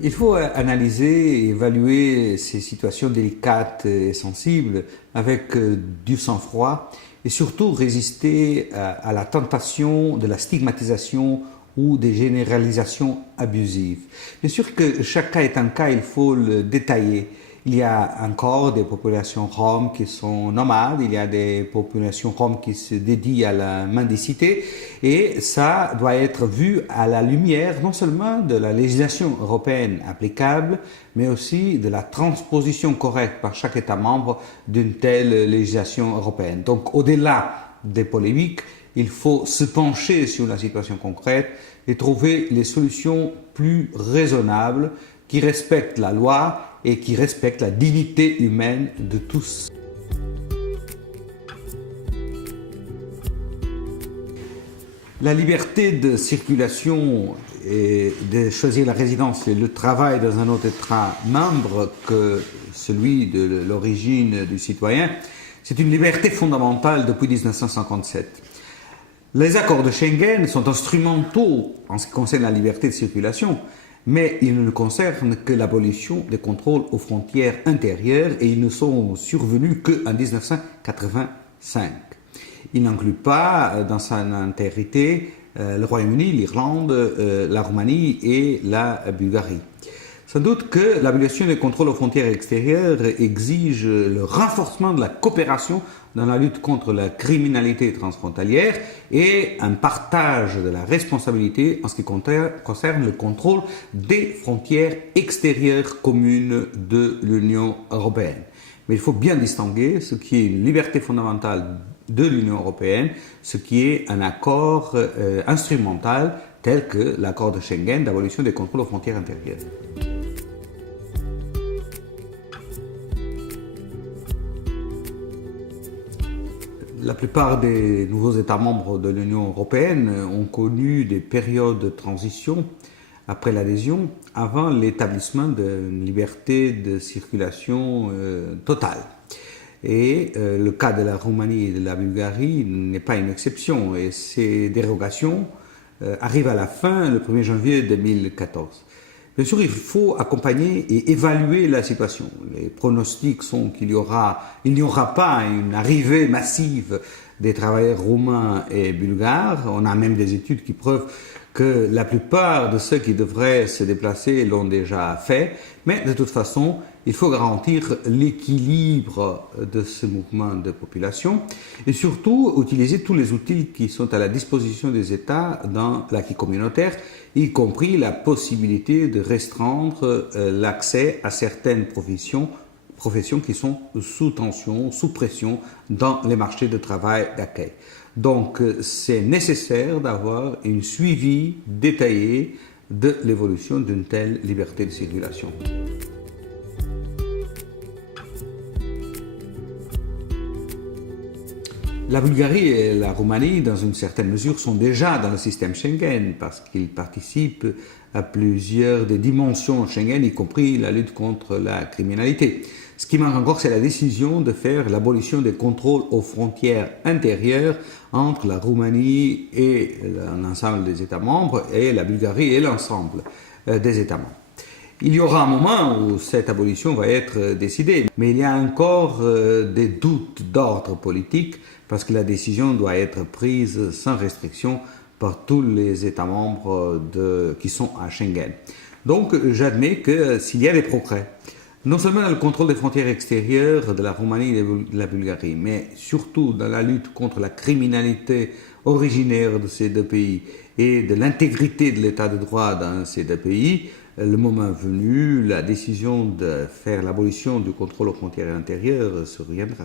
Il faut analyser et évaluer ces situations délicates et sensibles avec du sang-froid et surtout résister à la tentation de la stigmatisation ou des généralisations abusives. Bien sûr que chaque cas est un cas, il faut le détailler. Il y a encore des populations roms qui sont nomades, il y a des populations roms qui se dédient à la mendicité et ça doit être vu à la lumière non seulement de la législation européenne applicable, mais aussi de la transposition correcte par chaque État membre d'une telle législation européenne. Donc au-delà des polémiques, il faut se pencher sur la situation concrète et trouver les solutions plus raisonnables qui respectent la loi et qui respectent la dignité humaine de tous. La liberté de circulation et de choisir la résidence et le travail dans un autre État membre que celui de l'origine du citoyen, c'est une liberté fondamentale depuis 1957. Les accords de Schengen sont instrumentaux en ce qui concerne la liberté de circulation, mais ils ne concernent que l'abolition des contrôles aux frontières intérieures et ils ne sont survenus qu'en 1985. Ils n'incluent pas dans sa intégrité le Royaume-Uni, l'Irlande, la Roumanie et la Bulgarie. Sans doute que l'abolition des contrôles aux frontières extérieures exige le renforcement de la coopération dans la lutte contre la criminalité transfrontalière et un partage de la responsabilité en ce qui concerne le contrôle des frontières extérieures communes de l'Union européenne. Mais il faut bien distinguer ce qui est une liberté fondamentale de l'Union européenne, ce qui est un accord instrumental tel que l'accord de Schengen d'abolition des contrôles aux frontières intérieures. La plupart des nouveaux États membres de l'Union européenne ont connu des périodes de transition après l'adhésion, avant l'établissement d'une liberté de circulation totale. Et le cas de la Roumanie et de la Bulgarie n'est pas une exception. Et ces dérogations arrivent à la fin le 1er janvier 2014. Bien sûr, il faut accompagner et évaluer la situation. Les pronostics sont qu'il n'y aura pas une arrivée massive des travailleurs roumains et bulgares. On a même des études qui prouvent que la plupart de ceux qui devraient se déplacer l'ont déjà fait. Mais de toute façon, il faut garantir l'équilibre de ce mouvement de population et surtout utiliser tous les outils qui sont à la disposition des États dans l'acquis communautaire, y compris la possibilité de restreindre l'accès à certaines professions qui sont sous tension, sous pression dans les marchés de travail d'accueil. Donc c'est nécessaire d'avoir un suivi détaillé de l'évolution d'une telle liberté de circulation. La Bulgarie et la Roumanie, dans une certaine mesure, sont déjà dans le système Schengen parce qu'ils participent à plusieurs des dimensions Schengen, y compris la lutte contre la criminalité. Ce qui manque encore, c'est la décision de faire l'abolition des contrôles aux frontières intérieures entre la Roumanie et l'ensemble des États membres et la Bulgarie et l'ensemble des États membres. Il y aura un moment où cette abolition va être décidée, mais il y a encore des doutes d'ordre politique parce que la décision doit être prise sans restriction par tous les États membres qui sont à Schengen. Donc j'admets que s'il y a des progrès, non seulement dans le contrôle des frontières extérieures de la Roumanie et de la Bulgarie, mais surtout dans la lutte contre la criminalité originaire de ces deux pays et de l'intégrité de l'état de droit dans ces deux pays, le moment venu, la décision de faire l'abolition du contrôle aux frontières intérieures surviendra.